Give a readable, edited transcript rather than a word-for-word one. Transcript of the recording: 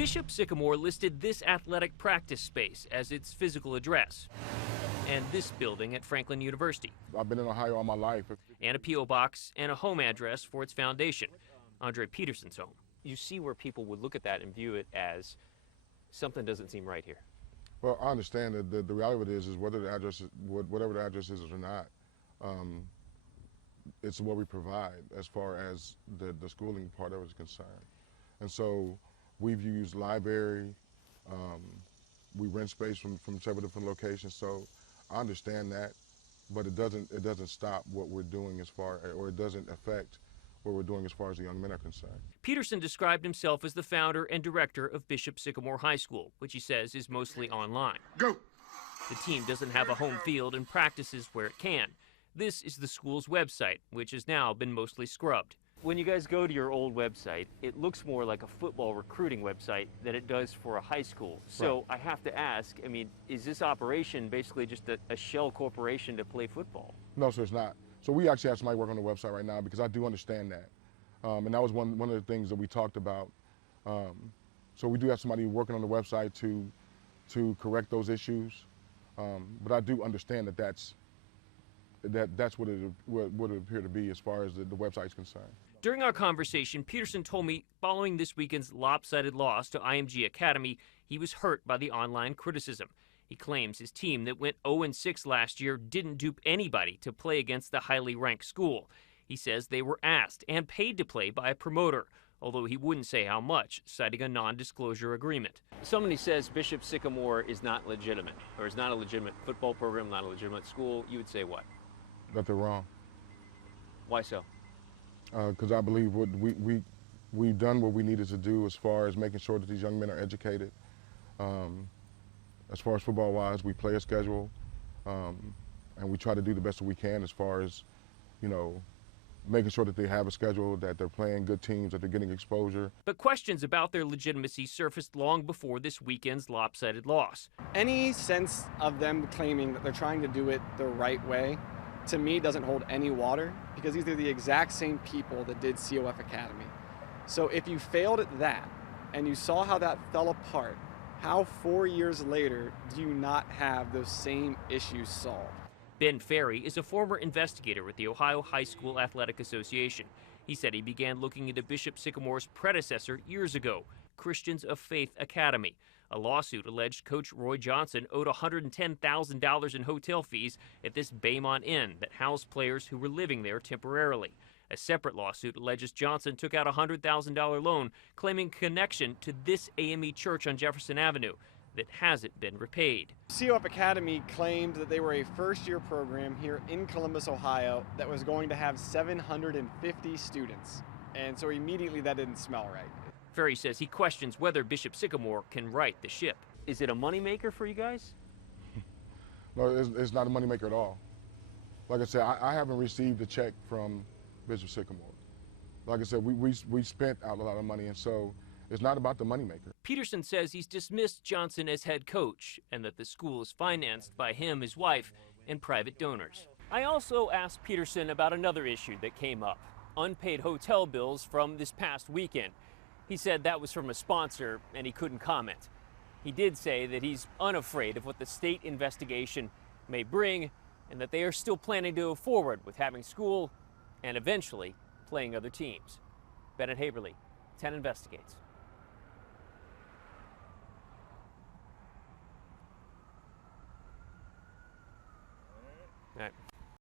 Bishop Sycamore listed this athletic practice space as its physical address, and this building at Franklin University. I've been in Ohio all my life. And a P.O. box and a home address for its foundation, Andre Peterson's home. You see where people would look at that and view it as something doesn't seem right here. Well, I understand that the reality of it is whether the address, whatever the address is or not, it's what we provide as far as the schooling part of it is concerned. And so we've used library, we rent space from several different locations. So I understand that, but it doesn't stop what we're doing as far, or it doesn't affect what we're doing as far as the young men are concerned. Peterson described himself as the founder and director of Bishop Sycamore High School, which he says is mostly online. Go! The team doesn't have a home field and practices where it can. This is the school's website, which has now been mostly scrubbed. When you guys go to your old website, it looks more like a football recruiting website than it does for a high school. So right. I have to ask, I mean, is this operation basically just a shell corporation to play football? No, sir, it's not. So we actually have somebody working on the website right now because I do understand that. And that was one of the things that we talked about. So we do have somebody working on the website to correct those issues. But I do understand that that's what it would appear to be as far as the website is concerned. During our conversation, Peterson told me following this weekend's lopsided loss to IMG Academy, he was hurt by the online criticism. He claims his team that went 0-6 last year didn't dupe anybody to play against the highly ranked school. He says they were asked and paid to play by a promoter, although he wouldn't say how much, citing a non-disclosure agreement. Somebody says Bishop Sycamore is not legitimate, or is not a legitimate football program, not a legitimate school. You would say what? That they're wrong. Why so? Because I believe what we've done what we needed to do as far as making sure that these young men are educated. As far as football-wise, we play a schedule, and we try to do the best that we can as far as, making sure that they have a schedule, that they're playing good teams, that they're getting exposure. But questions about their legitimacy surfaced long before this weekend's lopsided loss. Any sense of them claiming that they're trying to do it the right way, to me, doesn't hold any water, because these are the exact same people that did COF Academy. So if you failed at that, and you saw how that fell apart, how 4 years later do you not have those same issues solved? Ben Ferry is a former investigator with the Ohio High School Athletic Association. He said he began looking into Bishop Sycamore's predecessor years ago, Christians of Faith Academy. A lawsuit alleged Coach Roy Johnson owed $110,000 in hotel fees at this Baymont Inn that housed players who were living there temporarily. A separate lawsuit alleges Johnson took out a $100,000 loan, claiming connection to this AME church on Jefferson Avenue that hasn't been repaid. COF Academy claimed that they were a first-year program here in Columbus, Ohio, that was going to have 750 students. And so immediately that didn't smell right. Ferry says he questions whether Bishop Sycamore can right the ship. Is it a moneymaker for you guys? No, it's not a moneymaker at all. Like I said, I haven't received a check from Bishop Sycamore. Like I said, we spent out a lot of money, and so it's not about the moneymaker. Peterson says he's dismissed Johnson as head coach and that the school is financed by him, his wife, and private donors. I also asked Peterson about another issue that came up, unpaid hotel bills from this past weekend. He said that was from a sponsor and he couldn't comment. He did say that he's unafraid of what the state investigation may bring and that they are still planning to go forward with having school and eventually playing other teams. Bennett Haberly, 10 Investigates. All right.